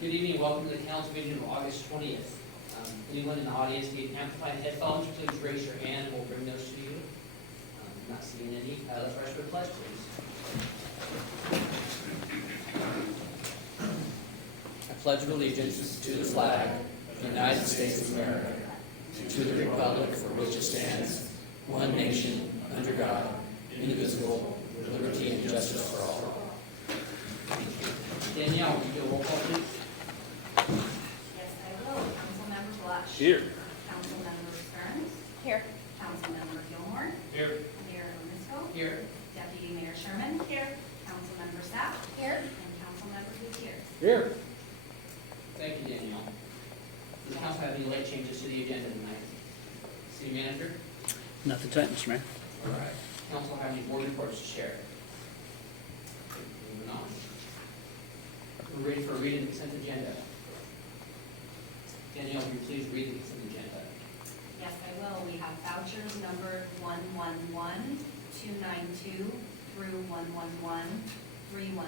Good evening and welcome to the council meeting of August 20th. Anyone in the audience need amplified headphones, please raise your hand and we'll bring those to you. I'm not seeing any. Let's rise for the pledge, please. I pledge allegiance to the flag of the United States of America, to the republic for which it stands, one nation, under God, indivisible, with liberty and justice for all. Danielle, will you do a roll call, please? Yes, I will. Councilmember Blush. Here. Councilmember Stearns. Here. Councilmember Gilmore. Here. Mayor Omisco. Here. Deputy Mayor Sherman. Here. Councilmember Sapp. Here. And Councilmember Gutierrez. Here. Thank you, Danielle. Does the council have any late changes to the agenda tonight? City manager? Nothing tonight, Mr. Mayor. All right. Council have any board reports to share? Moving on. We're ready for a reading of the consent agenda. Danielle, will you please read the consent agenda? Yes, I will. We have vouchers numbered 111, 292 through 111, 313,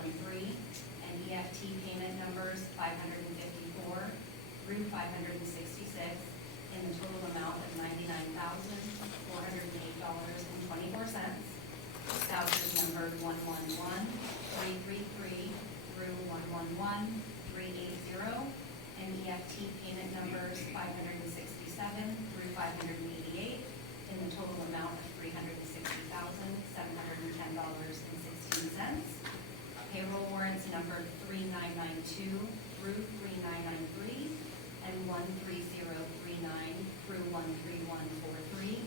and EFT payment numbers 554 through 566 in the total amount of $99,408.24. Vouchers numbered 111, 333 through 111, 380, and EFT payment numbers 567 through 588 in the total amount of $360,710.16. Payroll warrants numbered 3992 through 3993 and 13039 through 13143.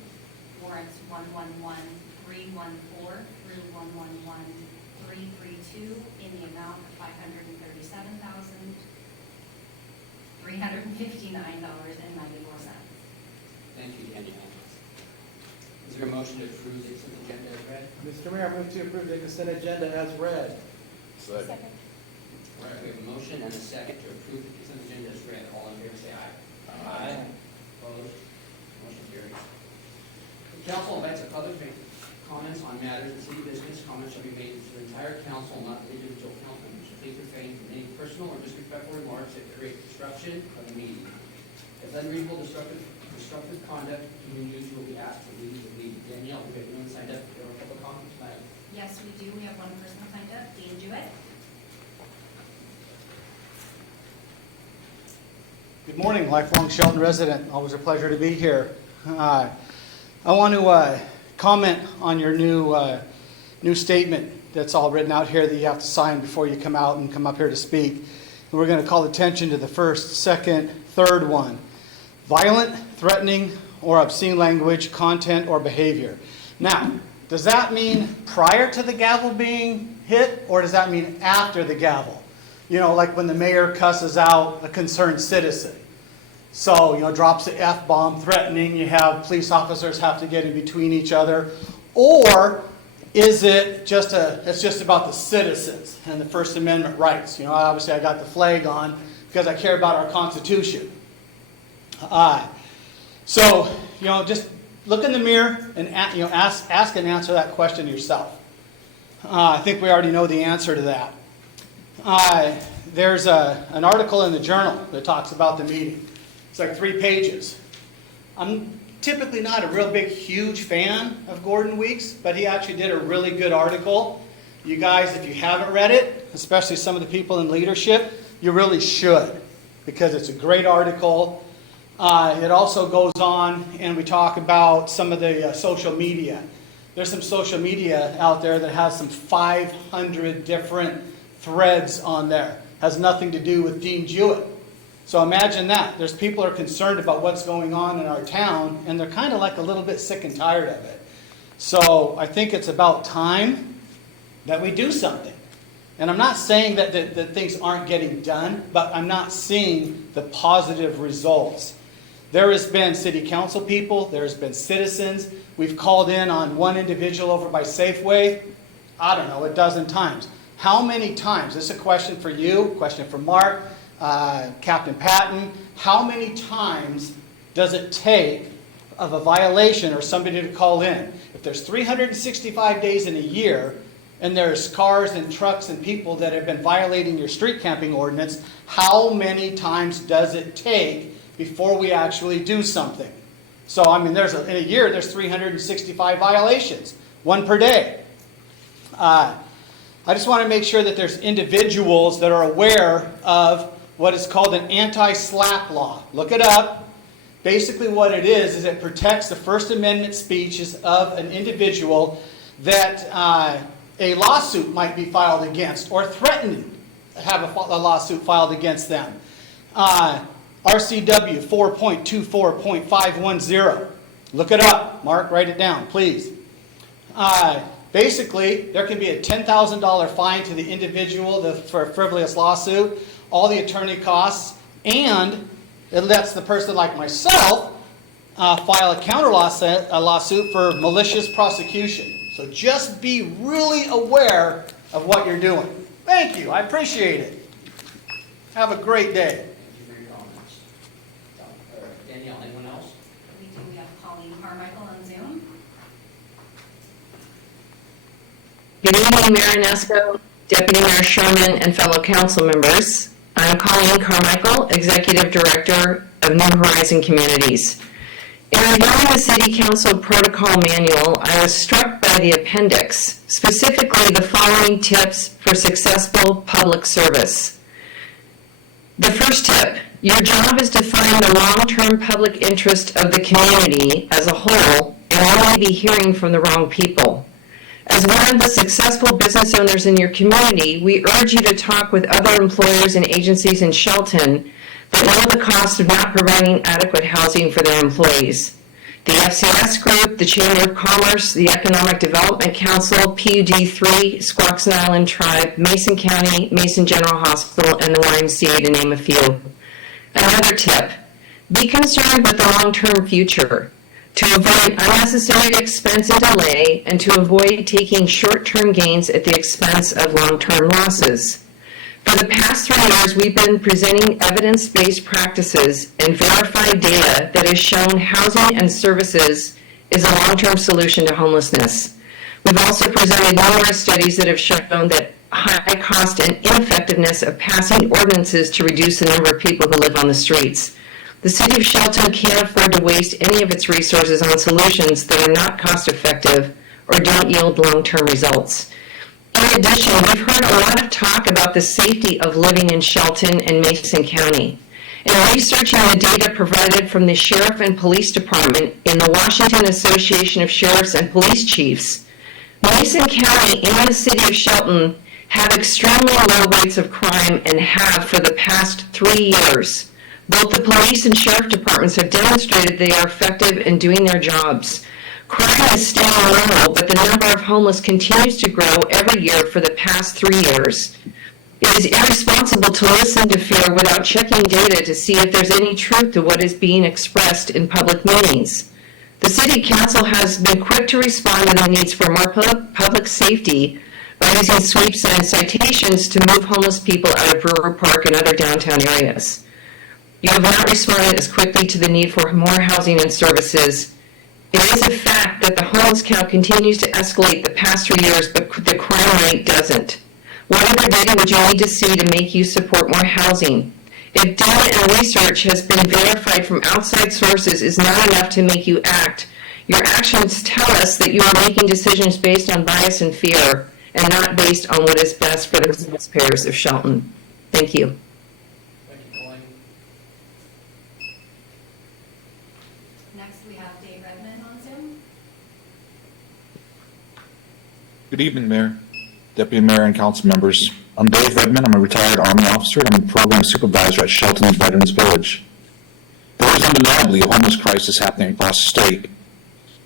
Warrants 111314 through 111332 in the amount of $537,359.94. Thank you, Danielle. Is there a motion to approve the consent agenda as read? Mr. Mayor, I move to approve the consent agenda as read. Second. All right, we have a motion and a second to approve the consent agenda as read. All in favor, say aye. Aye. Opposed? Motion carries. The council invites the public to make comments on matters of city business. Comments shall be made to the entire council, not the individual council members. Please refrain from any personal or disrespectful remarks that create disruption of the meeting. If unreasonable, disruptive conduct continues, you will be asked to leave the meeting. Danielle, we have anyone signed up for a public comment tonight? Yes, we do. We have one person signed up, Dean Jewett. Good morning, lifelong Shelton resident. Always a pleasure to be here. I want to comment on your new statement that's all written out here that you have to sign before you come out and come up here to speak. And we're going to call attention to the first, second, third one. Violent, threatening, or obscene language, content, or behavior. Now, does that mean prior to the gavel being hit, or does that mean after the gavel? You know, like when the mayor cusses out a concerned citizen. So, drops the F-bomb, threatening, you have police officers have to get in between each other. Or is it just it's just about the citizens and the First Amendment rights? Obviously I got the flag on because I care about our Constitution. So, just look in the mirror and ask and answer that question yourself. I think we already know the answer to that. There's an article in the Journal that talks about the meeting. It's like 3 pages. I'm typically not a real big, huge fan of Gordon Weeks, but he actually did a really good article. You guys, if you haven't read it, especially some of the people in leadership, you really should, because it's a great article. It also goes on, and we talk about some of the social media. There's some social media out there that has some 500 different threads on there. Has nothing to do with Dean Jewett. So imagine that. There's people who are concerned about what's going on in our town, and they're kind of like a little bit sick and tired of it. So I think it's about time that we do something. And I'm not saying that things aren't getting done, but I'm not seeing the positive results. There has been city council people, there's been citizens. We've called in on one individual over by Safeway, I don't know, a dozen times. How many times, this is a question for you, question for Mark, Captain Patton, how many times does it take of a violation or somebody to call in? If there's 365 days in a year, and there's cars and trucks and people that have been violating your street camping ordinance, how many times does it take before we actually do something? So, I mean, in a year, there's 365 violations, one per day. I just want to make sure that there's individuals that are aware of what is called an anti-SLAPP law. Look it up. Basically what it is it protects the First Amendment speeches of an individual that a lawsuit might be filed against or threatening to have a lawsuit filed against them. RCW 4.24.510. Look it up. Mark, write it down, please. Basically, there can be a $10,000 fine to the individual for a frivolous lawsuit, all the attorney costs, and it lets the person like myself file a counter lawsuit for malicious prosecution. So just be really aware of what you're doing. Thank you. I appreciate it. Have a great day. Thank you for your comments. Danielle, anyone else? We have Colleen Carmichael on Zoom. Good evening, Mayor Inesco, Deputy Mayor Sherman, and fellow council members. I'm Colleen Carmichael, Executive Director of New Horizon Communities. In reviewing the City Council Protocol Manual, I was struck by the appendix, specifically the following tips for successful public service. The first tip, your job is to find the long-term public interest of the community as a whole and only be hearing from the wrong people. As one of the successful business owners in your community, we urge you to talk with other employers and agencies in Shelton that know the cost of not providing adequate housing for their employees. The FCS Group, the Chamber of Commerce, the Economic Development Council, PUD3, Squaxin Island Tribe, Mason County, Mason General Hospital, and the YMCA, to name a few. Another tip, be concerned with the long-term future. To avoid unnecessary expense and delay, and to avoid taking short-term gains at the expense of long-term losses. For the past 3 years, we've been presenting evidence-based practices and verified data that has shown housing and services is a long-term solution to homelessness. We've also presented numerous studies that have shown that high cost and ineffectiveness of passing ordinances to reduce the number of people who live on the streets. The City of Shelton can't afford to waste any of its resources on solutions that are not cost-effective or don't yield long-term results. In addition, we've heard a lot of talk about the safety of living in Shelton and Mason County. In researching the data provided from the Sheriff and Police Department in the Washington Association of Sheriffs and Police Chiefs, Mason County and the City of Shelton have extremely low rates of crime and have for the past 3 years. Both the police and sheriff departments have demonstrated they are effective in doing their jobs. Crime is staying low, but the number of homeless continues to grow every year for the past 3 years. It is irresponsible to listen to fear without checking data to see if there's any truth to what is being expressed in public meetings. The City Council has been quick to respond to the needs for more public safety by using sweeps and citations to move homeless people out of Brewer Park and other downtown areas. You have not responded as quickly to the need for more housing and services. It is a fact that the homeless count continues to escalate the past 3 years, but the crime rate doesn't. What other data would you need to see to make you support more housing? If data and research has been verified from outside sources is not enough to make you act, your actions tell us that you are making decisions based on bias and fear, and not based on what is best for the taxpayers of Shelton. Thank you. Thank you, Colleen. Next, we have Dave Redmond on Zoom. Good evening, Mayor, Deputy Mayor, and council members. I'm Dave Redmond. I'm a retired Army officer, and I'm a program supervisor at Shelton Veterans Village. There is undeniably a homeless crisis happening across the state.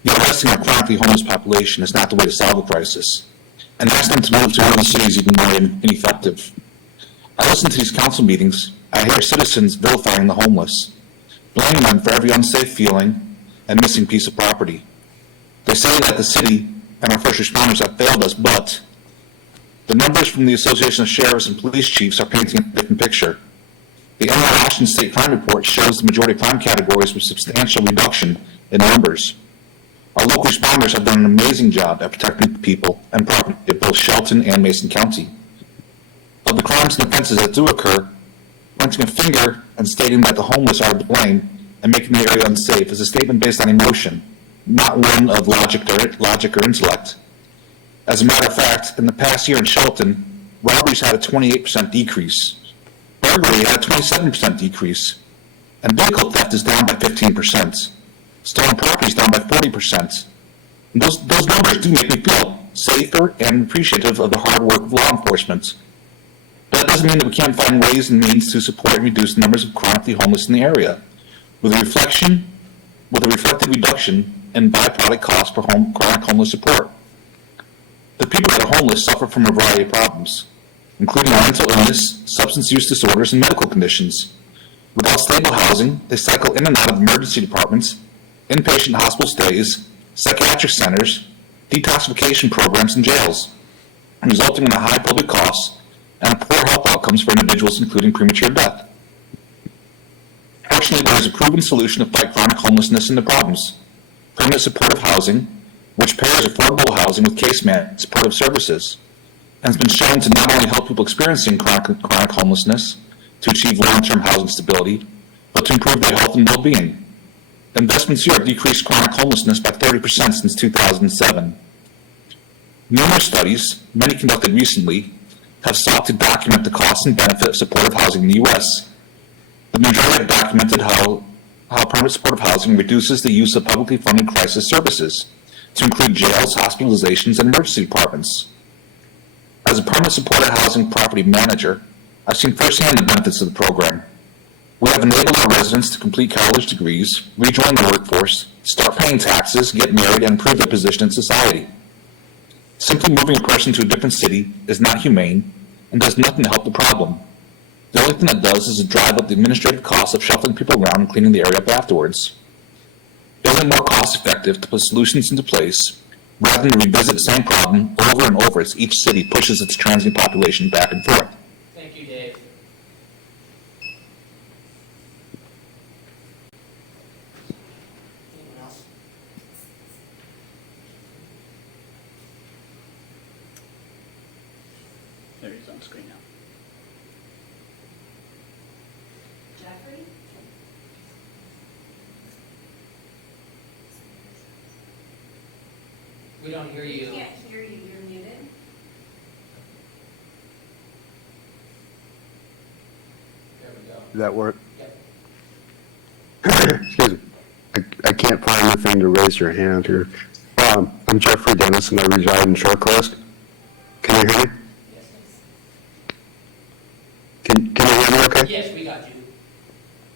Yet arresting our chronically homeless population is not the way to solve the crisis, and asking them to move to another city is even more ineffective. I listen to these council meetings. I hear citizens vilifying the homeless, blaming them for every unsafe feeling and missing piece of property. They say that the city and our first responders have failed us, but the numbers from the Association of Sheriffs and Police Chiefs are painting a different picture. The NY Washington State Crime Report shows the majority of crime categories with substantial reduction in numbers. Our local responders have done an amazing job at protecting people and property in both Shelton and Mason County. Of the crimes and offenses that do occur, pointing a finger and stating that the homeless are to blame and making the area unsafe is a statement based on emotion, not one of logic or intellect. As a matter of fact, in the past year in Shelton, robberies had a 28% decrease, burglary had a 27% decrease, and vehicle theft is down by 15%. Stolen property is down by 40%. And those numbers do make me feel safer and appreciative of the hard work of law enforcement. But that doesn't mean that we can't find ways and means to support and reduce the numbers of chronically homeless in the area, with a reflected reduction in byproduct costs for chronic homeless support. The people that are homeless suffer from a variety of problems, including mental illness, substance use disorders, and medical conditions. Without stable housing, they cycle in and out of emergency departments, inpatient hospital stays, psychiatric centers, detoxification programs, and jails, resulting in a high public costs and poor health outcomes for individuals, including premature death. Fortunately, there is a proven solution to fight chronic homelessness and the problems: permanent supportive housing, which pairs affordable housing with case management supportive services, and has been shown to not only help people experiencing chronic homelessness to achieve long-term housing stability, but to improve their health and well-being. Investments here have decreased chronic homelessness by 30% since 2007. Numerous studies, many conducted recently, have sought to document the costs and benefit of supportive housing in the U.S. The majority have documented how permanent supportive housing reduces the use of publicly funded crisis services, to include jails, hospitalizations, and emergency departments. As a permanent supportive housing property manager, I've seen firsthand the benefits of the program. We have enabled our residents to complete college degrees, rejoin the workforce, start paying taxes, get married, and improve their position in society. Simply moving a person to a different city is not humane and does nothing to help the problem. The only thing that does is to drive up the administrative costs of shuffling people around and cleaning the area up afterwards. Isn't it more cost-effective to put solutions into place rather than revisit the same problem over and over as each city pushes its transient population back and forth? Thank you, Dave. Anyone else? There he is on screen now. Jeffrey? We don't hear We you. can't hear you, you're muted. There we go. Does that work? Yep. Excuse me. I can't find anything to raise your hand here. I'm Jeffrey Dennis, and I reside in Shorecrest. Can you hear me? Yes, Can you hear me okay? yes, we got you.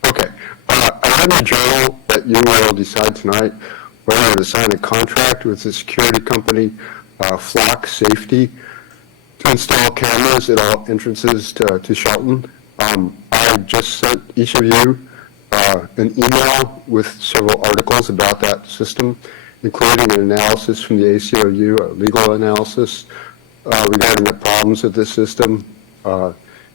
Okay. I read in the journal that you will decide tonight whether to sign a contract with the security company, Flock Safety, to install cameras at all entrances to Shelton. I just sent each of you an email with several articles about that system, including an analysis from the ACLU, a legal analysis regarding the problems with this system,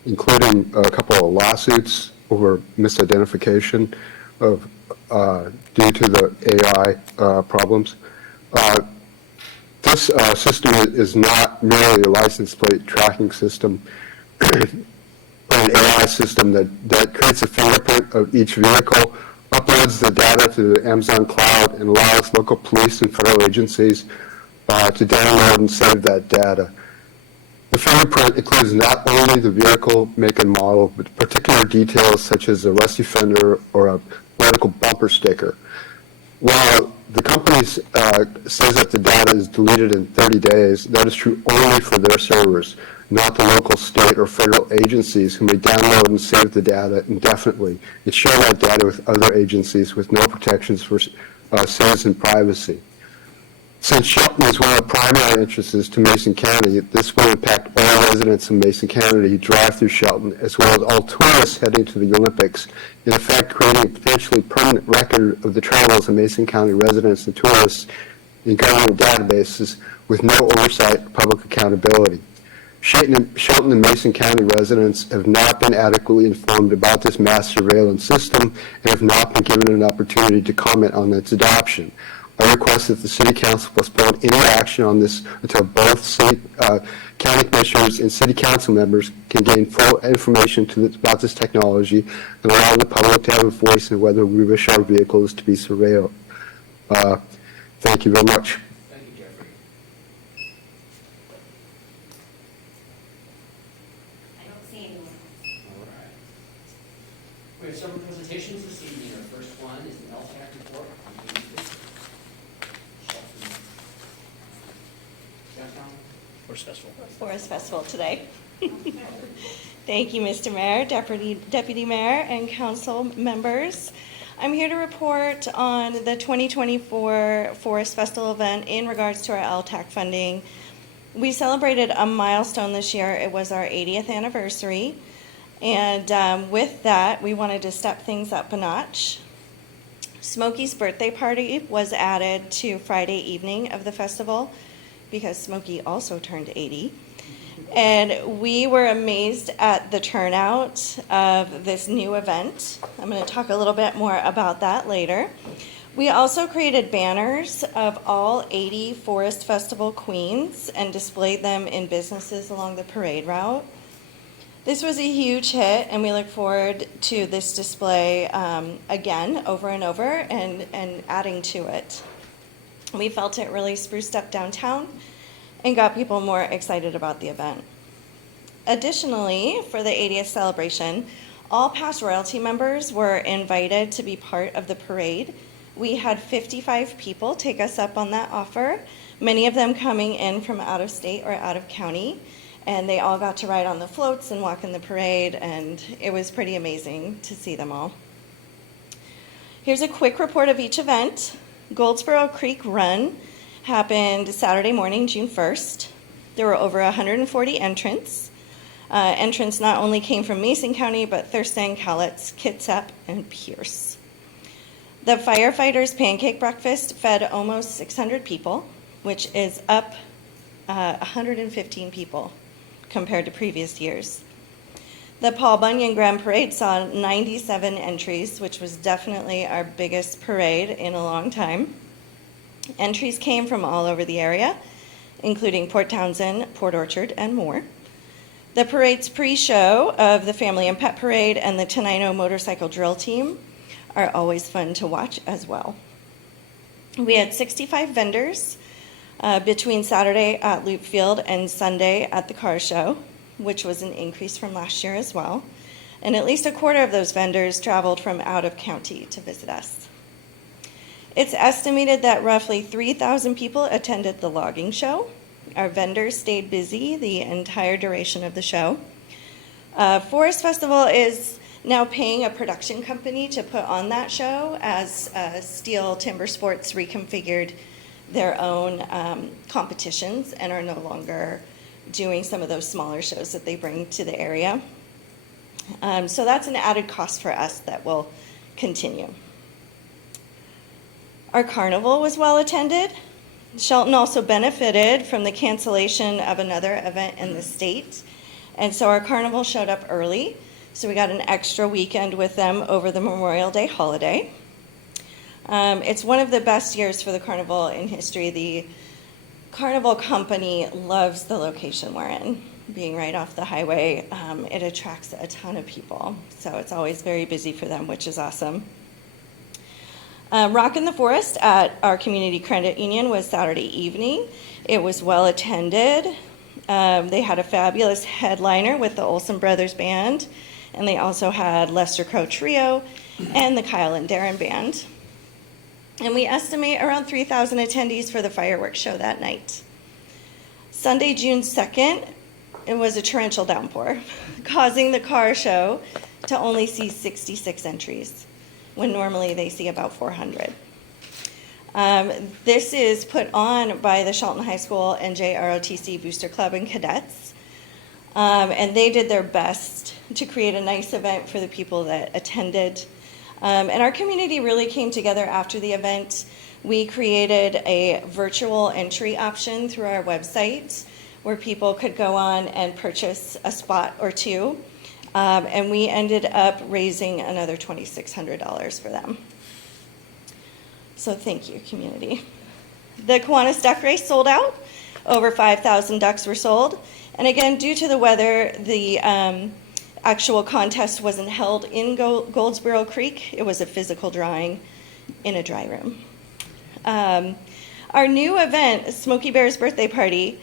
including a couple of lawsuits over misidentification of due to the AI problems. This system is not merely a license plate tracking system, but an AI system that creates a fingerprint of each vehicle, uploads the data to the Amazon cloud, and allows local police and federal agencies to download and save that data. The fingerprint includes not only the vehicle make and model, but particular details such as a rusty fender or a medical bumper sticker. While the company says that the data is deleted in 30 days, that is true only for their servers, not the local, state, or federal agencies who may download and save the data indefinitely and share that data with other agencies with no protections for citizen privacy. Since Shelton is one of the primary entrances to Mason County, this will impact all residents in Mason County who drive through Shelton, as well as all tourists heading to the Olympics, in effect creating a potentially permanent record of the travels of Mason County residents and tourists in government databases with no oversight or public accountability. Shelton and Mason County residents have not been adequately informed about this mass surveillance system and have not been given an opportunity to comment on its adoption. I request that the city council postpone any action on this until both county commissioners and city council members can gain full information about this technology and allow the public to have a voice in whether we wish our vehicles to be surveilled. Thank you very much. Thank you, Jeffrey. I don't see anyone. All right. We have several presentations this evening. Our first one is the LTAC report. Forest Festival. Forest Festival today. Thank you, Mr. Mayor, Deputy Mayor, and council members. I'm here to report on the 2024 Forest Festival event in regards to our LTAC funding. We celebrated a milestone this year. It was our 80th anniversary. And with that, we wanted to step things up a notch. Smokey's birthday party was added to Friday evening of the festival because Smokey also turned 80. And we were amazed at the turnout of this new event. I'm going to talk a little bit more about that later. We also created banners of all 80 Forest Festival queens and displayed them in businesses along the parade route. This was a huge hit, and we look forward to this display again, over and over, and adding to it. We felt it really spruced up downtown and got people more excited about the event. Additionally, for the 80th celebration, all past royalty members were invited to be part of the parade. We had 55 people take us up on that offer, many of them coming in from out of state or out of county, and they all got to ride on the floats and walk in the parade, and it was pretty amazing to see them all. Here's a quick report of each event. Goldsboro Creek Run happened Saturday morning, June 1st. There were over 140 entrants. Entrants not only came from Mason County, but Thurston, Cowlitz, Kitsap, and Pierce. The firefighters' pancake breakfast fed almost 600 people, which is up 115 people compared to previous years. The Paul Bunyan Grand Parade saw 97 entries, which was definitely our biggest parade in a long time. Entries came from all over the area, including Port Townsend, Port Orchard, and more. The parade's pre-show of the Family and Pet Parade and the Tenino Motorcycle Drill Team are always fun to watch as well. We had 65 vendors between Saturday at Loop Field and Sunday at the car show, which was an increase from last year as well. And at least a quarter of those vendors traveled from out of county to visit us. It's estimated that roughly 3,000 people attended the logging show. Our vendors stayed busy the entire duration of the show. Forest Festival is now paying a production company to put on that show as Steel Timber Sports reconfigured their own competitions and are no longer doing some of those smaller shows that they bring to the area. So that's an added cost for us that will continue. Our carnival was well attended. Shelton also benefited from the cancellation of another event in the state. And so our carnival showed up early. So we got an extra weekend with them over the Memorial Day holiday. It's one of the best years for the carnival in history. The carnival company loves the location we're in. Being right off the highway, it attracts a ton of people. So it's always very busy for them, which is awesome. Rock in the Forest at our community credit union was Saturday evening. It was well attended. They had a fabulous headliner with the Olsen Brothers Band, and they also had Lester Crow Trio and the Kyle and Darren Band. And we estimate around 3,000 attendees for the fireworks show that night. Sunday, June 2nd, it was a torrential downpour, causing the car show to only see 66 entries, when normally they see about 400. This is put on by the Shelton High School and JROTC Booster Club and Cadets. And they did their best to create a nice event for the people that attended. And our community really came together after the event. We created a virtual entry option through our website where people could go on and purchase a spot or two. And we ended up raising another $2,600 for them. So thank you, community. The Kiwanis Duck Race sold out. Over 5,000 ducks were sold. And again, due to the weather, the actual contest wasn't held in Goldsboro Creek. It was a physical drawing in a dry room. Our new event, Smokey Bear's Birthday Party,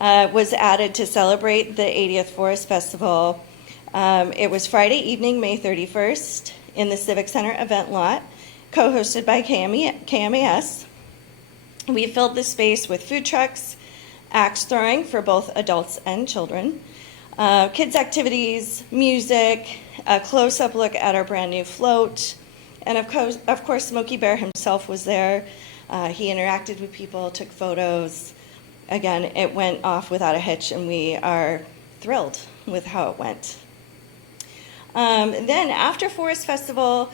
was added to celebrate the 80th Forest Festival. It was Friday evening, May 31st, in the Civic Center event lot, co-hosted by KMAS. We filled the space with food trucks, axe throwing for both adults and children, kids activities, music, a close-up look at our brand new float, and of course Smokey Bear himself was there. He interacted with people, took photos. Again, it went off without a hitch, and we are thrilled with how it went. Then after Forest Festival,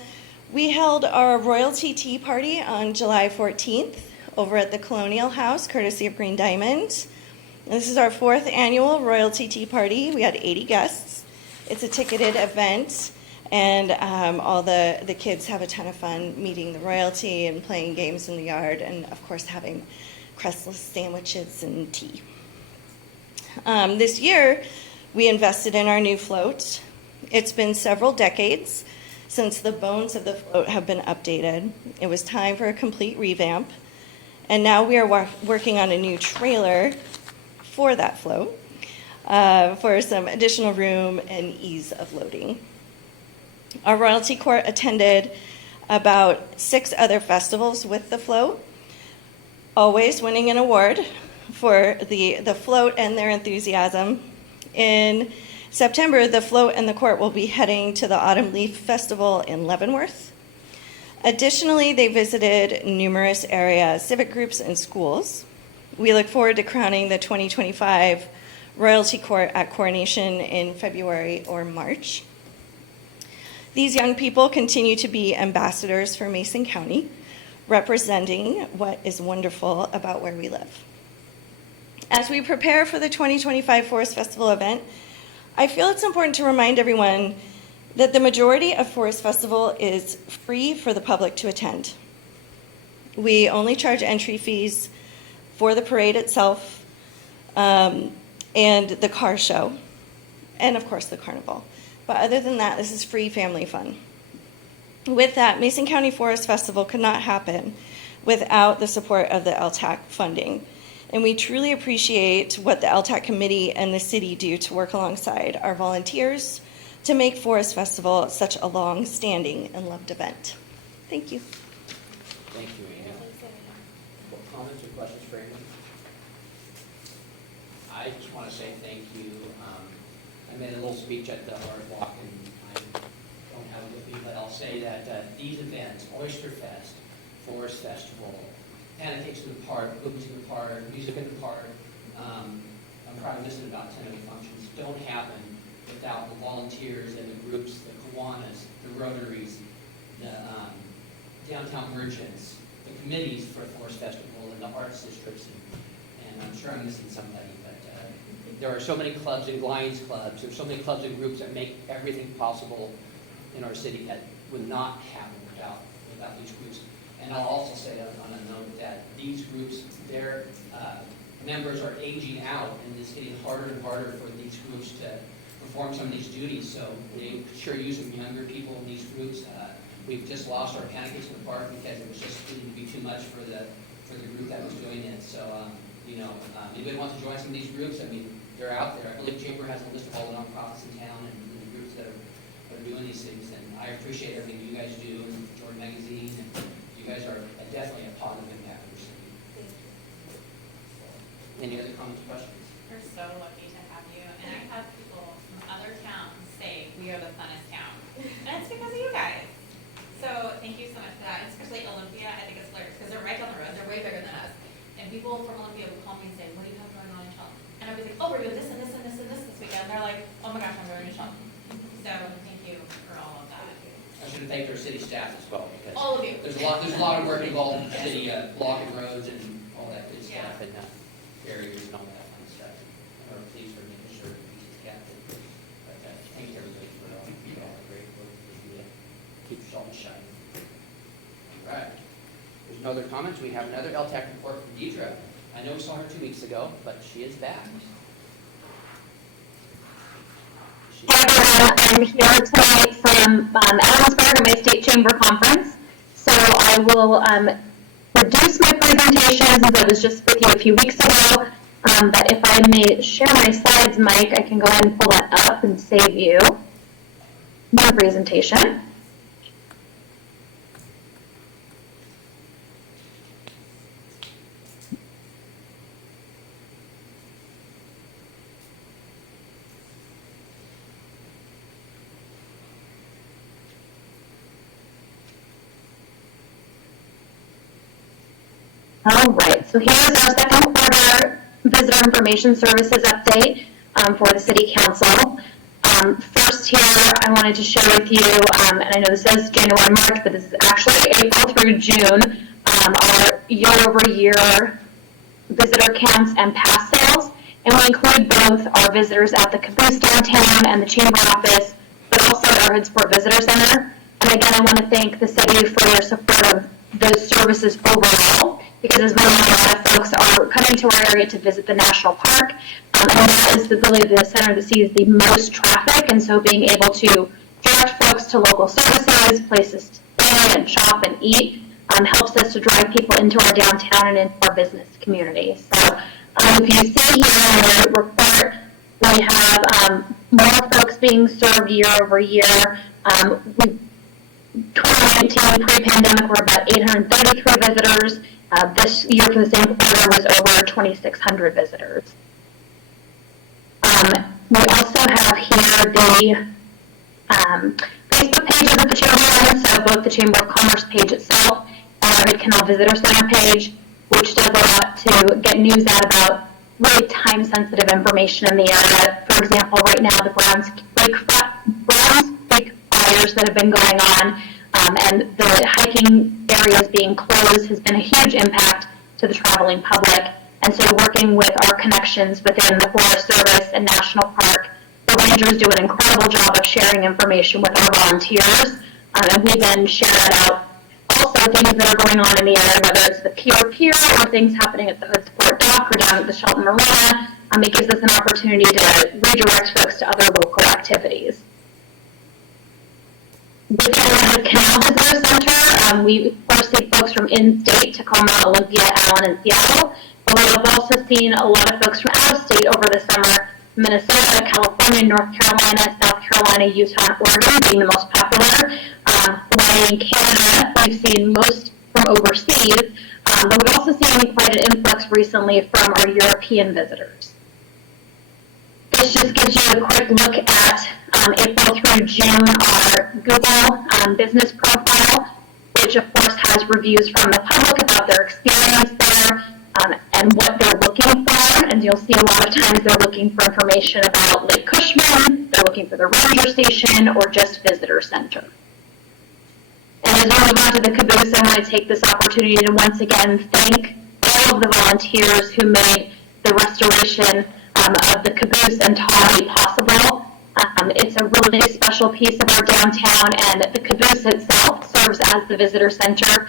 we held our royalty tea party on July 14th over at the Colonial House, courtesy of Green Diamond. And this is our 4th annual royalty tea party. We had 80 guests. It's a ticketed event, and all the kids have a ton of fun meeting the royalty and playing games in the yard, and of course having crustless sandwiches and tea. This year, we invested in our new float. It's been several decades since the bones of the float have been updated. It was time for a complete revamp. And now we are working on a new trailer for that float for some additional room and ease of loading. Our royalty court attended about 6 other festivals with the float, always winning an award for the float and their enthusiasm. In September, the float and the court will be heading to the Autumn Leaf Festival in Leavenworth. Additionally, they visited numerous area civic groups and schools. We look forward to crowning the 2025 Royalty Court at Coronation in February or March. These young people continue to be ambassadors for Mason County, representing what is wonderful about where we live. As we prepare for the 2025 Forest Festival event, I feel it's important to remind everyone that the majority of Forest Festival is free for the public to attend. We only charge entry fees for the parade itself, and the car show, and of course the carnival. But other than that, this is free family fun. With that, Mason County Forest Festival could not happen without the support of the LTAC funding. And we truly appreciate what the LTAC committee and the city do to work alongside our volunteers to make Forest Festival such a long-standing and loved event. Thank you. Thank you, Amy. Comments or questions for Amy? I just want to say thank you. I made a little speech at the Art Walk, and I don't have it with me, but I'll say that these events, Oyster Fest, Forest Festival, Pancakes in the Park, Boobies in the Park, Music in the Park, I'm probably missing about 10 of the functions, don't happen without the volunteers and the groups, the Kiwanis, the Rotaries, the downtown merchants, the committees for Forest Festival, and the arts districts, and I'm sure I'm missing somebody, but there are so many clubs and Lions clubs, there's so many clubs and groups that make everything possible in our city that would not happen without these groups. And I'll also say on a note that these groups, their members are aging out, and it's getting harder and harder for these groups to perform some of these duties. So they sure use some younger people in these groups. We've just lost our Pancakes in the Park because it was just getting to be too much for the group that was doing it. So anybody wants to join some of these groups? I mean, they're out there. I believe Chamber has a list of all the nonprofits in town and the groups that are doing these things. And I appreciate everything you guys do, and Jordan Magazine, and you guys are definitely a positive impact for the city. Any other comments or questions? We're so lucky to have you, and I've had people from other towns say we are the funnest town, and it's because of you guys. So thank you so much for that, and especially Olympia. I think it's hilarious because they're right down the road. They're way bigger than us, and people from Olympia will call me and say, "What do you have going on in Shelton?" And I'll be like, "Oh, we're doing this and this and this and this weekend." And they're like, "Oh my gosh, I'm going to Shelton." So thank you for all of that. I should have thanked our city staff as well, because All of you. there's a lot of work involved in the city, blocking roads and all that good stuff, and barriers and all that fun stuff. And our police are making sure that these is kept. But thank you everybody for all the great work that you do to keep Shelton shining. All right. There's no other comments, we have another LTAC report from Deidre. I know we saw her 2 weeks ago, but she is back. Hi everyone, I'm here tonight from Ellensburg at my state chamber conference. So I will reduce my presentation since I was just with you a few weeks ago. But if I may share my slides, Mike, I can go ahead and pull that up and save you my presentation. All right, so here's our second quarter visitor information services update for the City Council. First here, I wanted to share with you, and I know this says January, March, but this is actually April through June, our year-over-year visitor counts and pass sales. And we include both our visitors at the Caboose downtown and the Chamber office, but also at our Hoodsport Visitor Center. And again, I want to thank the city for their support of those services overall, because as we know, a lot of folks are coming to our area to visit the national park, and that is really the center that sees the most traffic, and so being able to direct folks to local services, places to stay and shop and eat, helps us to drive people into our downtown and into our business community. So if you see here in the report, we have more folks being served year over year. 2019, pre-pandemic, we're about 833 visitors. This year for the same quarter was over 2,600 visitors. We also have here the Facebook pages of the Chamber, so both the Chamber of Commerce page itself and our Hood Canal Visitor Center page, which does a lot to get news out about really time-sensitive information in the area. For example, right now the Browns Creek fires that have been going on, and the hiking areas being closed has been a huge impact to the traveling public. And so working with our connections within the Forest Service and National Park, the rangers do an incredible job of sharing information with our volunteers, and we then share that out. Also, things that are going on in the area, whether it's the peer-to-peer or things happening at the Hoodsport Dock or down at the Shelton Marina, it gives us an opportunity to redirect folks to other local activities. Within the Canal Visitor Center, we of course see folks from in-state, Tacoma, Olympia, Allen, and Seattle. But we have also seen a lot of folks from out of state over the summer, Minnesota, California, North Carolina, South Carolina, Utah, and Oregon being the most popular. Hawaii and Canada, we've seen most from overseas, but we've also seen quite an influx recently from our European visitors. This just gives you a quick look at April through June, our Google business profile, which of course has reviews from the public about their experience there and what they're looking for. And you'll see a lot of times they're looking for information about Lake Cushman, they're looking for the ranger station, or just visitor center. And as we move on to the Caboose, I want to take this opportunity to once again thank all of the volunteers who made the restoration of the Caboose and Tawny possible. It's a really special piece of our downtown, and the Caboose itself serves as the visitor center.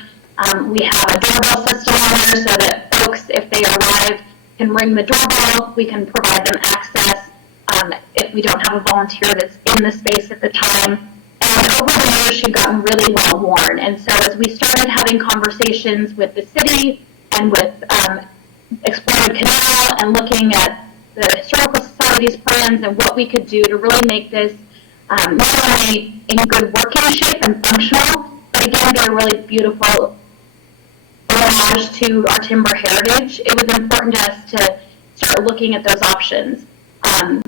We have a doorbell system on there so that folks, if they arrive, can ring the doorbell. We can provide them access if we don't have a volunteer that's in the space at the time. And over the years, she's gotten really well worn. And so as we started having conversations with the city and with Exploring Canal and looking at the Historical Society's plans and what we could do to really make this not only in good working shape and functional, but again, be a really beautiful homage to our timber heritage, it was important to us to start looking at those options. Having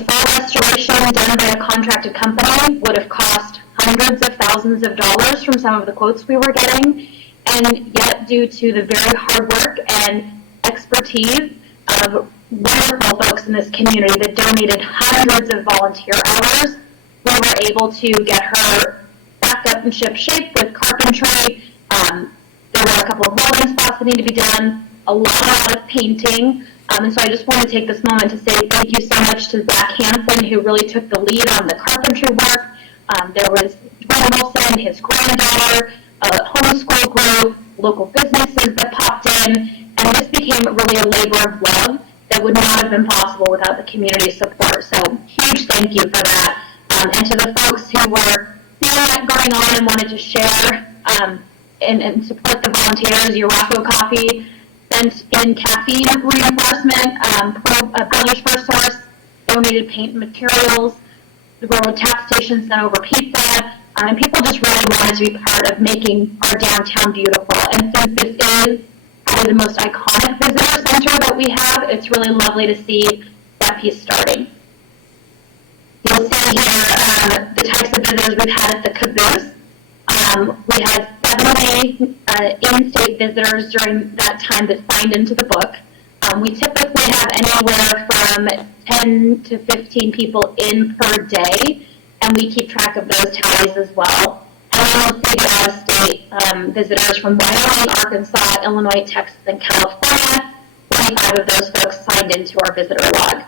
a full restoration done by a contracted company would have cost hundreds of thousands of dollars from some of the quotes we were getting, and yet due to the very hard work and expertise of wonderful folks in this community that donated hundreds of volunteer hours, we were able to get her back up in ship shape with carpentry. There were a couple of welding spots that need to be done, a lot of painting. And so I just want to take this moment to say thank you so much to Zach Hansen, who really took the lead on the carpentry work. There was Dwayne Wilson, his granddaughter, homeschool group, local businesses that popped in, and this became really a labor of love that would not have been possible without the community support. So huge thank you for that. And to the folks who were seeing that going on and wanted to share and support the volunteers, Urocco Coffee sent in caffeine reinforcement, Brothers First Source donated paint and materials, the Railroad Tap Station sent over pizza, and people just really wanted to be part of making our downtown beautiful. And since this is probably the most iconic visitor center that we have, it's really lovely to see that piece starting. You'll see here the types of visitors we've had at the Caboose. We had 70 in-state visitors during that time that signed into the book. We typically have anywhere from 10 to 15 people in per day, and we keep track of those tallies as well. And then we'll see the out-of-state visitors from Wyoming, Arkansas, Illinois, Texas, and California. 25 of those folks signed into our visitor log.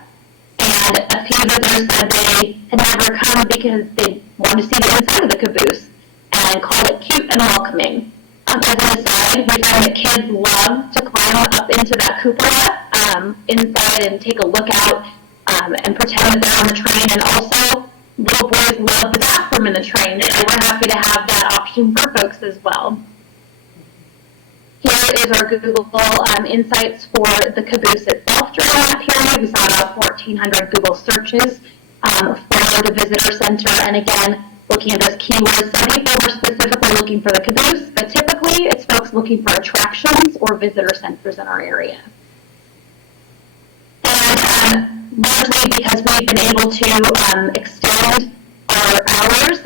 And a few visitors said they had never come because they wanted to see the inside of the Caboose and call it cute and welcoming. As an aside, we find that kids love to climb up into that cupola inside and take a look out and pretend that they're on the train. And also, little boys love the bathroom in the train, so we're happy to have that option for folks as well. Here is our Google Insights for the Caboose itself during that period. We saw about 1,400 Google searches for the visitor center, and again, looking at those keywords. Some people were specifically looking for the Caboose, but typically it's folks looking for attractions or visitor centers in our area. And largely because we've been able to extend our hours,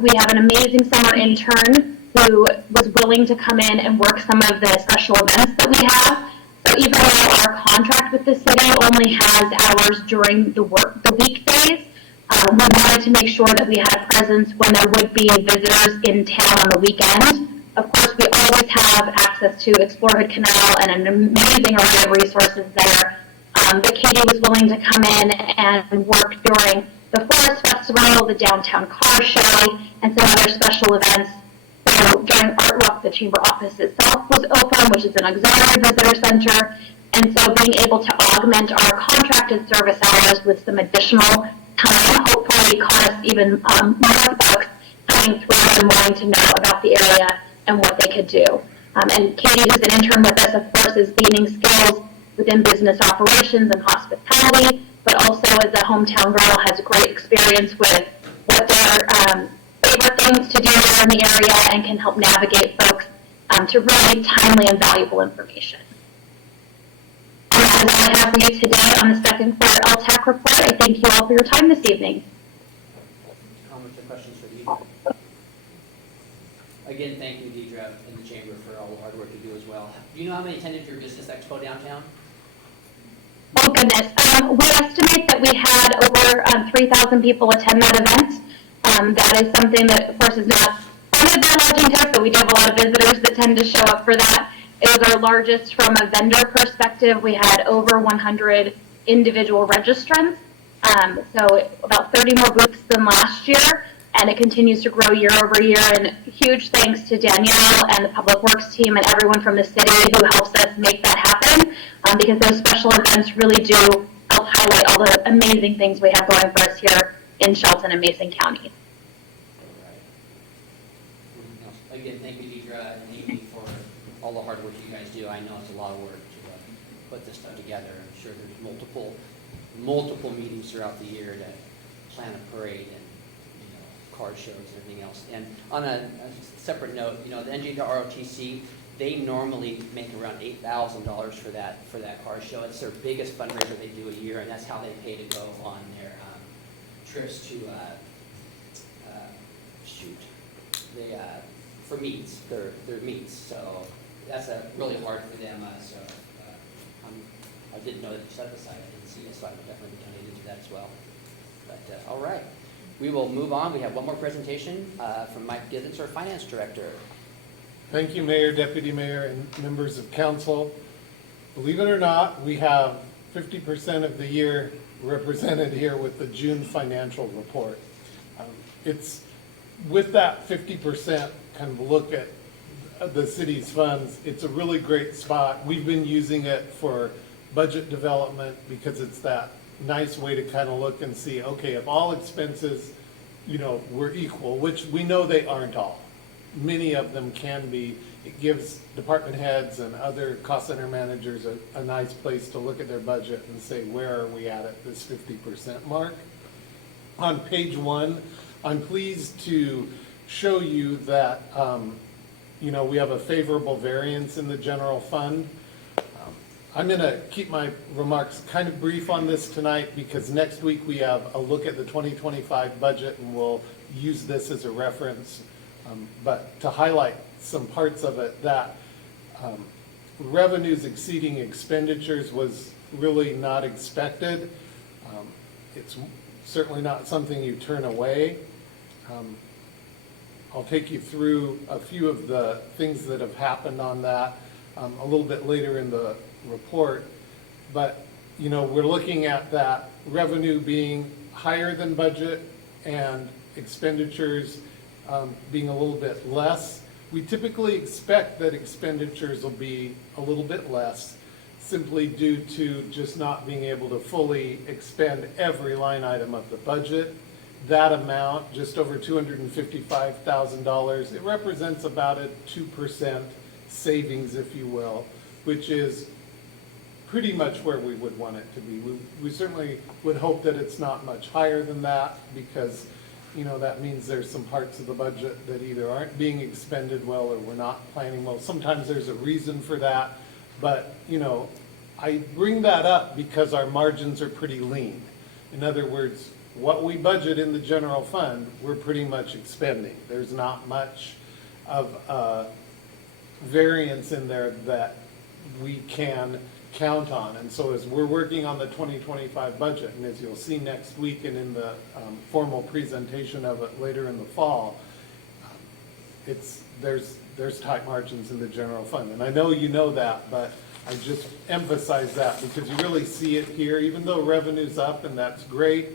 we have an amazing summer intern who was willing to come in and work some of the special events that we have. So even though our contract with the city only has hours during the weekdays, we wanted to make sure that we had presence when there would be visitors in town on the weekend. Of course, we always have access to Explore Hood Canal and an amazing array of resources there. But Katie was willing to come in and work during the Forest Festival, the Downtown Car Show, and some other special events. So during Art Walk, the chamber office itself was open, which is an auxiliary visitor center. And so being able to augment our contracted service hours with some additional time hopefully caught us even more folks coming through and wanting to know about the area and what they could do. And Katie, who's an intern with us, of course, is gaining skills within business operations and hospitality, but also as a hometown girl has great experience with what their favorite things to do in the area and can help navigate folks to really timely and valuable information. And that's all I have for you today on the second quarter LTAC report. I thank you all for your time this evening. Comments or questions for Deidre? Again, thank you, Deidre, and the chamber for all the hard work you do as well. Do you know how many attended your business expo downtown? Oh goodness, we estimate that we had over 3,000 people attend that event. That is something that, of course, is not funded by Lodging Tech, but we do have a lot of visitors that tend to show up for that. It was our largest from a vendor perspective. We had over 100 individual registrants, so about 30 more booths than last year, and it continues to grow year over year. And huge thanks to Danielle and the Public Works team and everyone from the city who helps us make that happen, because those special events really do help highlight all the amazing things we have going for us here in Shelton and Mason counties. Again, thank you, Deidre and Amy, for all the hard work you guys do. I know it's a lot of work to put this stuff together. I'm sure there's multiple meetings throughout the year to plan a parade and car shows and everything else. And on a separate note, the NJ to ROTC, they normally make around $8,000 for that car show. It's their biggest fundraiser they do a year, and that's how they pay to go on their trips to for meets, their meets. So that's really hard for them. I didn't know that you set it aside. I didn't see it, so I would definitely be donated to that as well. But all right, we will move on. We have one more presentation from Mike Givens, our Finance Director. Thank you, Mayor, Deputy Mayor, and members of council. Believe it or not, we have 50% of the year represented here with the June financial report. It's with that 50% kind of look at the city's funds. It's a really great spot. We've been using it for budget development because it's that nice way to kind of look and see, okay, if all expenses, were equal, which we know they aren't all. Many of them can be. It gives department heads and other cost center managers a nice place to look at their budget and say, where are we at this 50% mark? On page 1, I'm pleased to show you that, we have a favorable variance in the general fund. I'm going to keep my remarks kind of brief on this tonight because next week we have a look at the 2025 budget and we'll use this as a reference. But to highlight some parts of it, that revenues exceeding expenditures was really not expected. It's certainly not something you turn away. I'll take you through a few of the things that have happened on that a little bit later in the report. But, we're looking at that revenue being higher than budget and expenditures being a little bit less. We typically expect that expenditures will be a little bit less simply due to just not being able to fully expend every line item of the budget. That amount, just over $255,000, it represents about a 2% savings, if you will, which is pretty much where we would want it to be. We certainly would hope that it's not much higher than that because, that means there's some parts of the budget that either aren't being expended well or we're not planning well. Sometimes there's a reason for that, but, I bring that up because our margins are pretty lean. In other words, what we budget in the general fund, we're pretty much expending. There's not much of variance in there that we can count on. And so as we're working on the 2025 budget, and as you'll see next week and in the formal presentation of it later in the fall, there's tight margins in the general fund. And I know you know that, but I just emphasize that because you really see it here. Even though revenue's up and that's great,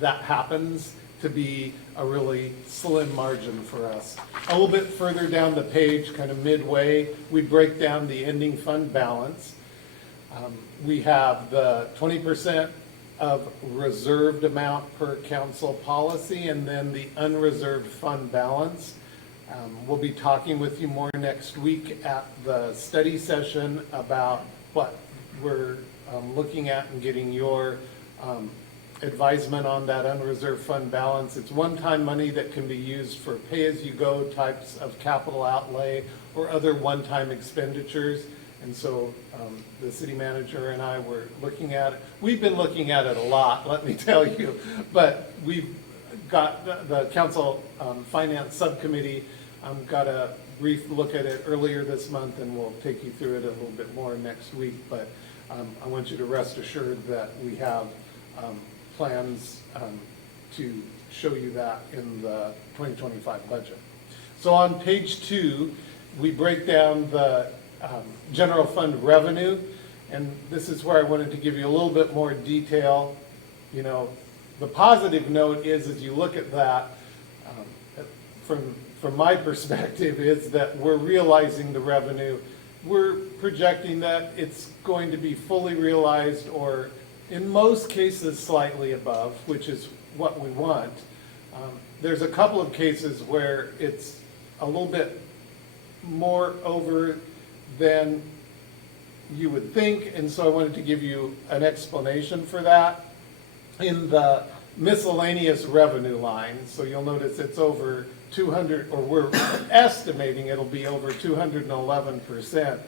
that happens to be a really slim margin for us. A little bit further down the page, kind of midway, we break down the ending fund balance. We have the 20% of reserved amount per council policy and then the unreserved fund balance. We'll be talking with you more next week at the study session about what we're looking at and getting your advisement on that unreserved fund balance. It's one-time money that can be used for pay-as-you-go types of capital outlay or other one-time expenditures. And so the city manager and I were looking at it. We've been looking at it a lot, let me tell you. But we've got the council finance subcommittee got a brief look at it earlier this month, and we'll take you through it a little bit more next week. But I want you to rest assured that we have plans to show you that in the 2025 budget. So on page 2, we break down the general fund revenue, and this is where I wanted to give you a little bit more detail. The positive note is, as you look at that, from my perspective, is that we're realizing the revenue. We're projecting that it's going to be fully realized or in most cases slightly above, which is what we want. There's a couple of cases where it's a little bit more over than you would think, and so I wanted to give you an explanation for that. In the miscellaneous revenue line, so you'll notice it's over 200, or we're estimating it'll be over 211%.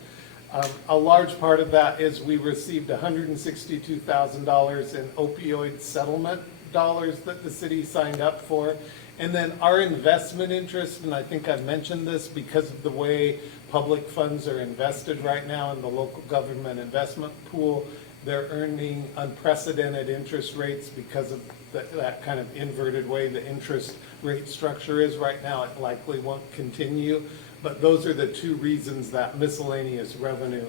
A large part of that is we received $162,000 in opioid settlement dollars that the city signed up for. And then our investment interest, and I think I've mentioned this because of the way public funds are invested right now in the local government investment pool, they're earning unprecedented interest rates because of that kind of inverted way the interest rate structure is right now. It likely won't continue. But those are the two reasons that miscellaneous revenue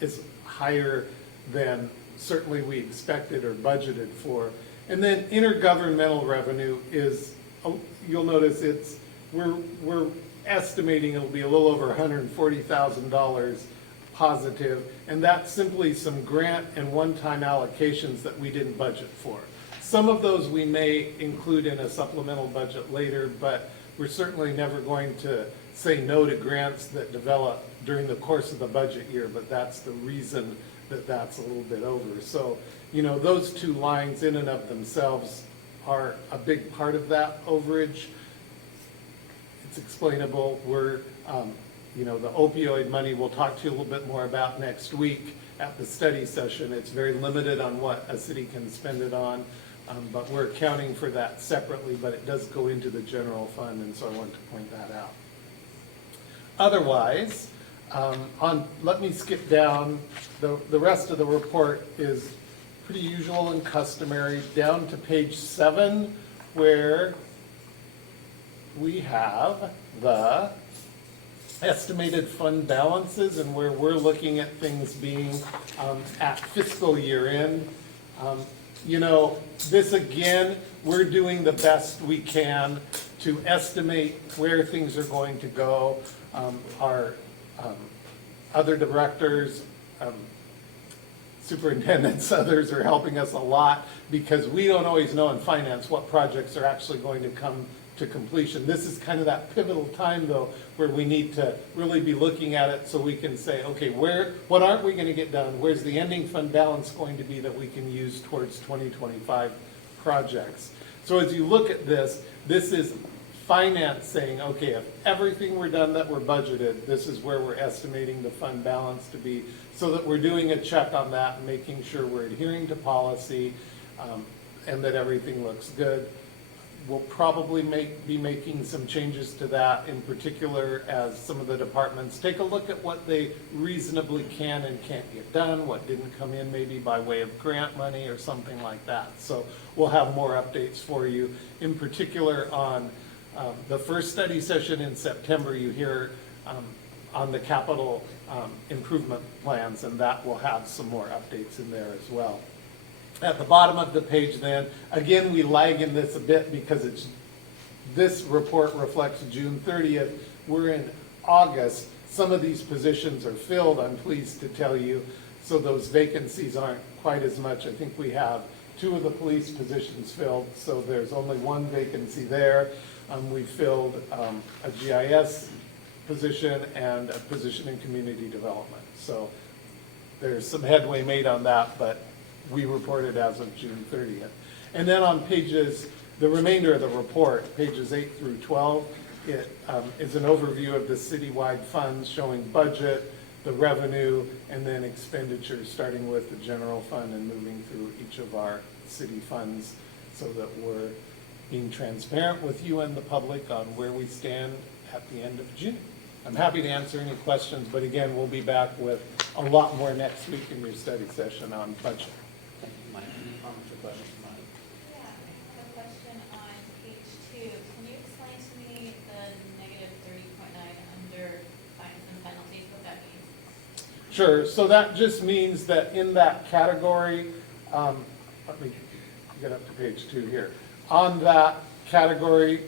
is higher than certainly we expected or budgeted for. And then intergovernmental revenue is, you'll notice we're estimating it'll be a little over $140,000 positive, and that's simply some grant and one-time allocations that we didn't budget for. Some of those we may include in a supplemental budget later, but we're certainly never going to say no to grants that develop during the course of the budget year, but that's the reason that that's a little bit over. So, you know, those two lines in and of themselves are a big part of that overage. It's explainable. We're, you know, the opioid money we'll talk to you a little bit more about next week at the study session. It's very limited on what a city can spend it on, but we're accounting for that separately, but it does go into the general fund, and so I wanted to point that out. Otherwise, let me skip down. The rest of the report is pretty usual and customary, down to page 7, where we have the estimated fund balances and where we're looking at things being at fiscal year end. You know, this again, we're doing the best we can to estimate where things are going to go. Our other directors, superintendents, others are helping us a lot because we don't always know in finance what projects are actually going to come to completion. This is kind of that pivotal time though, where we need to really be looking at it so we can say, okay, what aren't we going to get done? Where's the ending fund balance going to be that we can use towards 2025 projects? So as you look at this, this is finance saying, okay, if everything we're done that we're budgeted, this is where we're estimating the fund balance to be, so that we're doing a check on that and making sure we're adhering to policy and that everything looks good. We'll probably be making some changes to that, in particular as some of the departments take a look at what they reasonably can and can't get done, what didn't come in maybe by way of grant money or something like that. So we'll have more updates for you, in particular on the first study session in September. You hear on the capital improvement plans, and that will have some more updates in there as well. At the bottom of the page then, again, we lag in this a bit because this report reflects June 30th. We're in August. Some of these positions are filled, I'm pleased to tell you, so those vacancies aren't quite as much. I think we have 2 of the police positions filled, so there's only 1 vacancy there. We filled a GIS position and a position in community development. So there's some headway made on that, but we reported as of June 30th. And then on pages, the remainder of the report, pages 8 through 12, it is an overview of the citywide funds showing budget, the revenue, and then expenditures, starting with the general fund and moving through each of our city funds so that we're being transparent with you and the public on where we stand at the end of June. I'm happy to answer any questions, but again, we'll be back with a lot more next week in your study session on budget. Thank you, Mike. Any comments or questions for Mike? Yeah, I have a question on page 2. Can you explain to me the negative 30.9 under fines and penalties, what that means? Sure, so that just means that in that category, let me get up to page 2 here. On that category,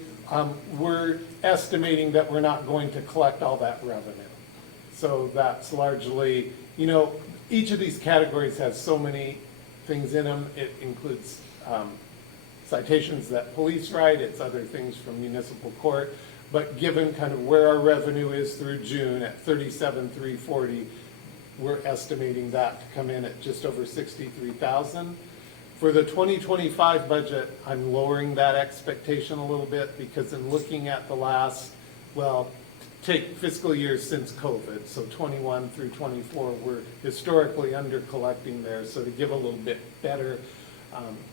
we're estimating that we're not going to collect all that revenue. So that's largely, you know, each of these categories has so many things in them. It includes citations that police write, it's other things from municipal court. But given kind of where our revenue is through June at $37,340, we're estimating that to come in at just over $63,000. For the 2025 budget, I'm lowering that expectation a little bit because in looking at the last, well, take fiscal years since COVID, so 21 through 24, we're historically under collecting there. So to give a little bit better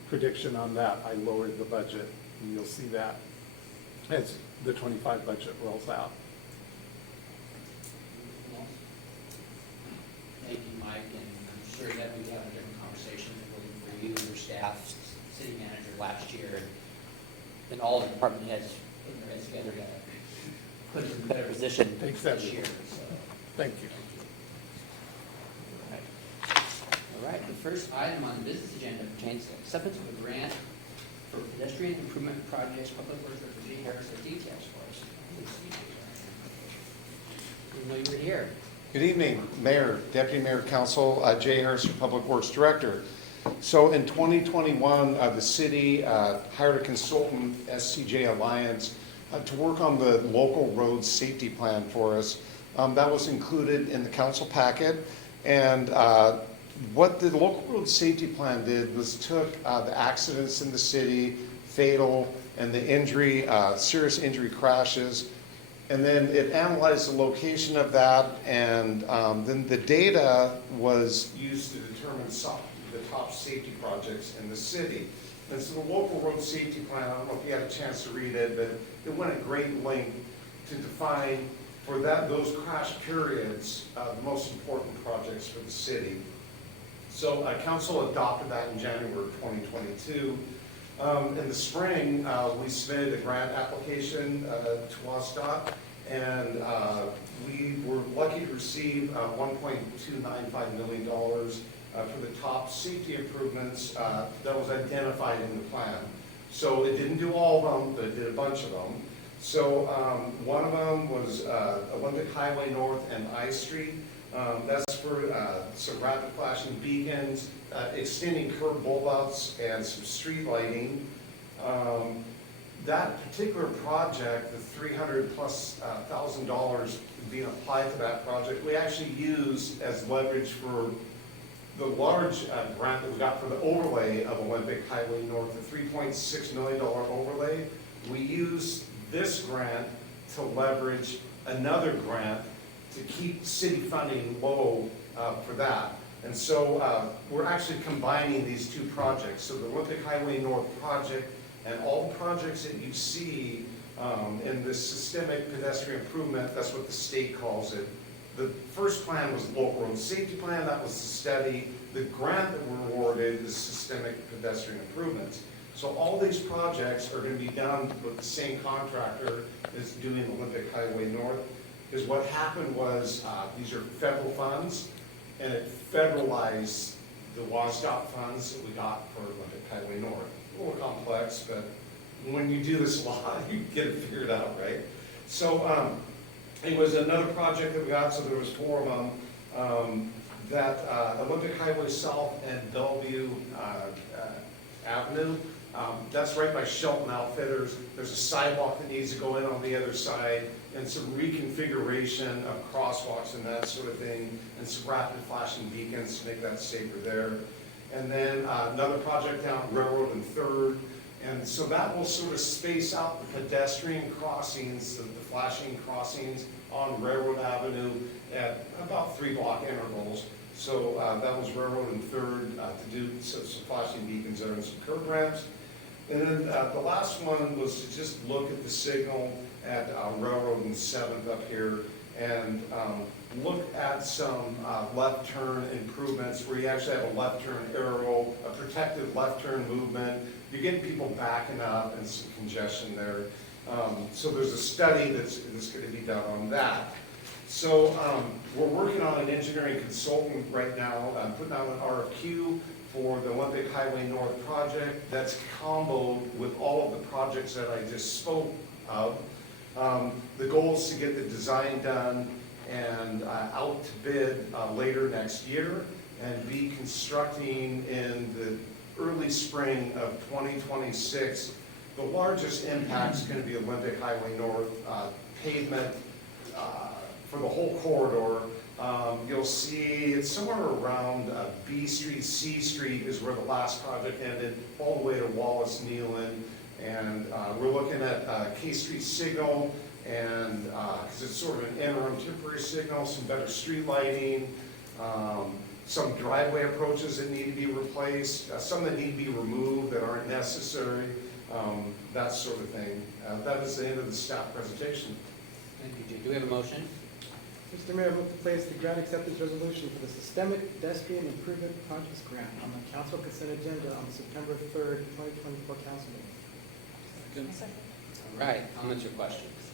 prediction on that, I lowered the budget, and you'll see that as the 25 budget rolls out. Thank you, Mike, and I'm sure that we have a different conversation for you and your staff, city manager last year, and all the department heads putting their heads together to put us in a better position this year. So, Thank you. all right, the first item on the business agenda pertains to acceptance of a grant for pedestrian improvement projects, public works, for G. Harris, the details for us. know you were here. Good evening, Mayor, Deputy Mayor, Council, Jay Harrison, Public Works Director. So in 2021, the city hired a consultant, SCJ Alliance, to work on the local road safety plan for us. That was included in the council packet. And what the local road safety plan did was took the accidents in the city, fatal, and the injury, serious injury crashes, and then it analyzed the location of that, and then the data was used to determine the top safety projects in the city. And so the local road safety plan, I don't know if you had a chance to read it, but it went at great length to define for those crash periods, the most important projects for the city. So council adopted that in January of 2022. In the spring, we submitted a grant application to WSDOT, and we were lucky to receive $1.295 million for the top safety improvements that was identified in the plan. So it didn't do all of them, but it did a bunch of them. So one of them was Olympic Highway North and I Street. That's for some rapid flashing beacons, extending curb bulbouts, and some street lighting. That particular project, the $300,000+ being applied to that project, we actually use as leverage for the large grant that we got for the overlay of Olympic Highway North, the $3.6 million overlay. We use this grant to leverage another grant to keep city funding low for that. And so we're actually combining these two projects. So the Olympic Highway North project and all the projects that you see in this systemic pedestrian improvement, that's what the state calls it. The first plan was the local road safety plan, that was the study. The grant that we're awarded is systemic pedestrian improvements. So all these projects are going to be done with the same contractor as doing Olympic Highway North. Because what happened was these are federal funds, and it federalized the WSDOT funds that we got for Olympic Highway North. A little complex, but when you do this a lot, you get it figured out, right? So it was another project that we got, so there was 4 of them. That Olympic Highway South and Bellevue Avenue, that's right by Shelton Outfitters. There's a sidewalk that needs to go in on the other side, and some reconfiguration of crosswalks and that sort of thing, and some rapid flashing beacons to make that safer there. And then another project down Railroad and 3rd, and so that will sort of space out the pedestrian crossings, the flashing crossings on Railroad Avenue at about 3-block intervals. So that was Railroad and 3rd to do some flashing beacons there and some curb ramps. And then the last one was to just look at the signal at Railroad and 7th up here and look at some left turn improvements where you actually have a left turn arrow, a protected left turn movement. You're getting people backing up and some congestion there. So there's a study that's going to be done on that. So we're working on an engineering consultant right now. I'm putting out an RFQ for the Olympic Highway North project that's comboed with all of the projects that I just spoke of. The goal is to get the design done and out to bid later next year and be constructing in the early spring of 2026. The largest impact is going to be Olympic Highway North pavement for the whole corridor. You'll see it's somewhere around B Street, C Street is where the last project ended, all the way to Wallace Nealon. And we're looking at K Street signal, and because it's sort of an interim temporary signal, some better street lighting, some driveway approaches that need to be replaced, some that need to be removed that aren't necessary, that sort of thing. That is the end of the staff presentation. Thank you, Jay. Do we have a motion? Mr. Mayor, I move to place the grant acceptance resolution for the Systemic Pedestrian Improvement Projects Grant on the council consent agenda on September 3rd, 2024 council meeting. All right, comments or questions?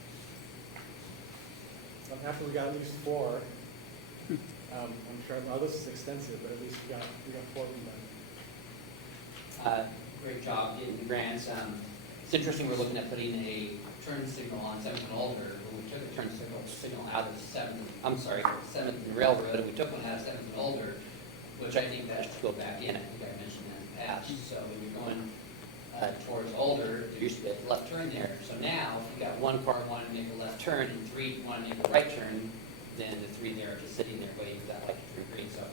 So after we got at least 4, I'm sure, well, this is extensive, but at least we got 4 of them done. Great job getting the grants. It's interesting, we're looking at putting a turn signal on 7th and Alder, but we took a turn signal out of 7th and Railroad, and we took one out of 7th and Older, which I think that should go back in. I think I mentioned that in the past. So when you're going towards Older, there used to be a left turn there. So now, if you got one car wanting to make a left turn and 3 want to make a right turn, then the 3 there are just sitting there waiting for that light to turn green. So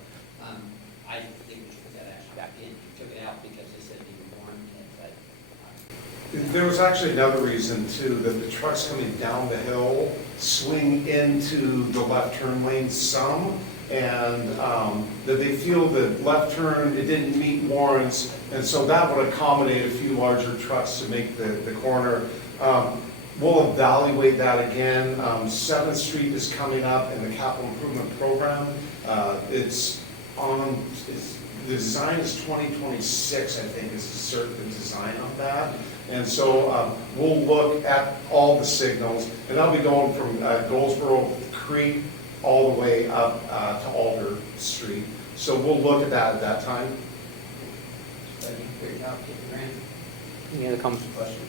I think we should put that actually back in. We took it out because they said they were born in it, but There was actually another reason too, that the trucks coming down the hill swing into the left turn lane some, and that they feel that left turn, it didn't meet Warren's, and so that would accommodate a few larger trucks to make the corner. We'll evaluate that again. 7th Street is coming up in the capital improvement program. The design is 2026, I think, is the design of that. And so we'll look at all the signals, and that'll be going from Goldsboro Creek all the way up to Alder Street. So we'll look at that time. great job, getting the grant. Any other comments or questions?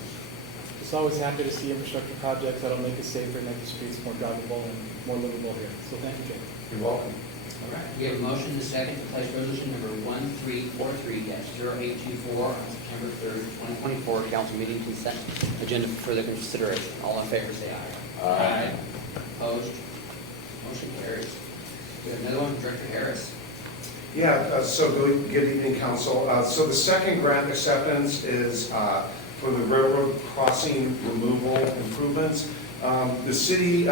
Just always happy to see infrastructure projects that'll make us safer, make the streets more drivable and more livable here. So thank you, Jay. You're welcome. All right, we have a motion and a second to place resolution number 1343-0824 on September 3rd, 2024, council meeting consent agenda for further consideration. All in favor, say aye. Aye. Opposed? Motion carries. We have another one, Director Harris. Yeah, so good evening, council. So the second grant acceptance is for the railroad crossing removal improvements. The city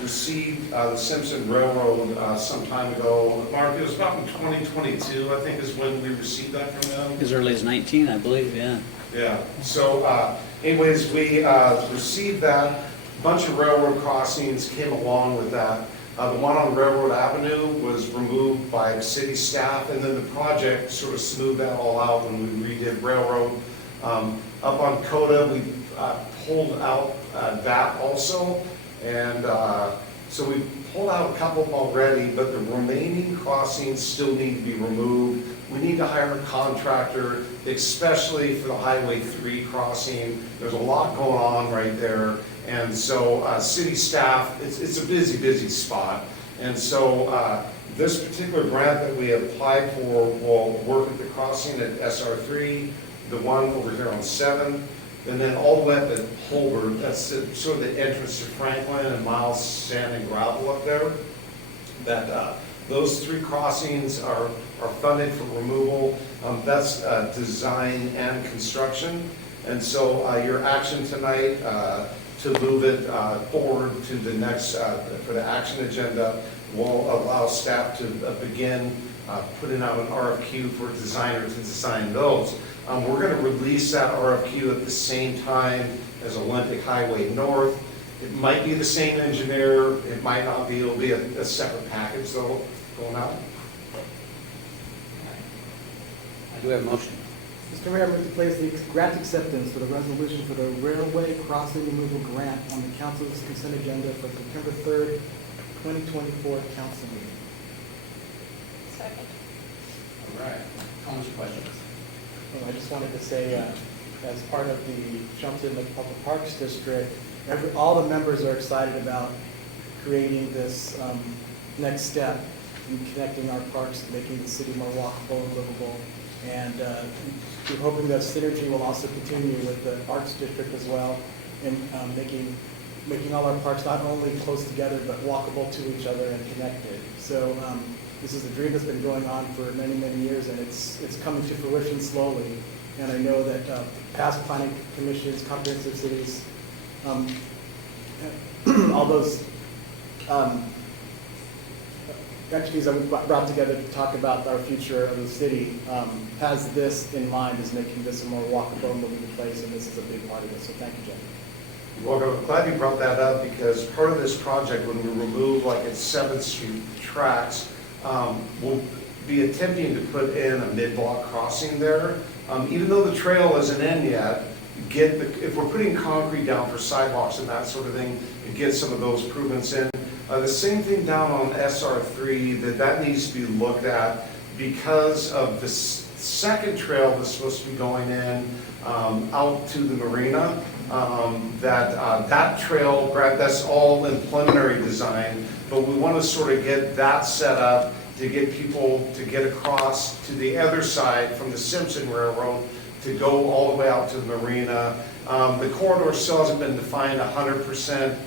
received the Simpson Railroad some time ago. Mark, it was about in 2022, I think, is when we received that from them. As early as 19, I believe, yeah. Yeah, so anyways, we received that. A bunch of railroad crossings came along with that. The one on Railroad Avenue was removed by city staff, and then the project sort of smoothed that all out when we redid Railroad. Up on Coda, we pulled out that also, and so we pulled out a couple already, but the remaining crossings still need to be removed. We need to hire a contractor, especially for the Highway 3 crossing. There's a lot going on right there. And so city staff, it's a busy spot. And so this particular grant that we applied for will work at the crossing at SR3, the one over here on 7, and then all the way up at Holbert. That's sort of the entrance to Franklin and Miles Sand and Gravel up there. That those 3 crossings are funded for removal. That's design and construction. And so your action tonight to move it forward to the next, for the action agenda, will allow staff to begin putting out an RFQ for a designer to design those. We're going to release that RFQ at the same time as Olympic Highway North. It might be the same engineer, it might not be, it'll be a separate package though, going out. I do have a motion. Mr. Mayor, I move to place the grant acceptance for the resolution for the railway crossing removal grant on the council's consent agenda for September 3rd, 2024 council meeting. Second. All right, comments or questions? I just wanted to say, as part of the Shumpton Public Parks District, all the members are excited about creating this next step in connecting our parks, making the city more walkable and livable. And we're hoping that synergy will also continue with the Arts District as well, in making all our parks not only close together, but walkable to each other and connected. So this is a dream that's been going on for many, many years, and it's coming to fruition slowly. And I know that past planning commissions, comprehensive cities, all those entities that we brought together to talk about our future of the city has this in mind, is making this a more walkable and livable place, and this is a big part of it. So thank you, Jen. Well, I'm glad you brought that up, because part of this project, when we remove like at 7th Street tracks, we'll be attempting to put in a mid-block crossing there. Even though the trail isn't in yet, if we're putting concrete down for sidewalks and that sort of thing, to get some of those improvements in. The same thing down on SR3, that needs to be looked at because of the second trail that's supposed to be going in out to the marina. that trail, that's all in preliminary design, but we want to sort of get that set up to get people to get across to the other side from the Simpson Railroad to go all the way out to the marina. The corridor still hasn't been defined 100%.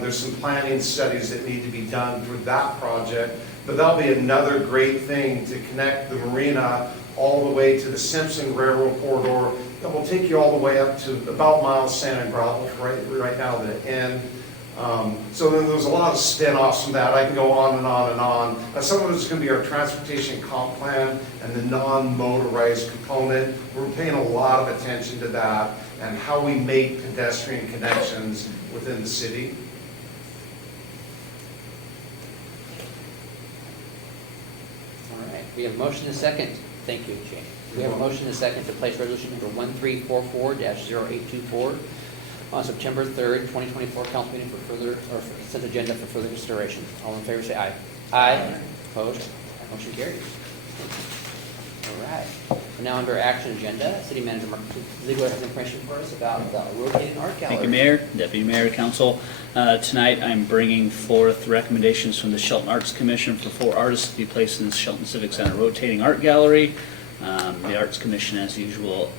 There's some planning studies that need to be done for that project, but that'll be another great thing to connect the marina all the way to the Simpson Railroad corridor. That will take you all the way up to about Miles Sand and Gravel, right now to the end. So then there's a lot of spin-offs from that. I can go on and on and on. Some of it is going to be our transportation comp plan and the non-motorized component. We're paying a lot of attention to that and how we make pedestrian connections within the city. All right, we have a motion and a second. Thank you, Jane. We have a motion and a second to place resolution number 1344-0824 on September 3rd, 2024, council meeting for further, or consent agenda for further consideration. All in favor say aye. Aye. Opposed? Motion carries. All right. We're now under action agenda. City Manager Mark Ziegler has information for us about the rotating art gallery. Thank you, Mayor, Deputy Mayor, Council. Tonight, I'm bringing forth recommendations from the Shelton Arts Commission for 4 artists to be placed in the Shelton Civic Center rotating art gallery. The Arts Commission, as usual,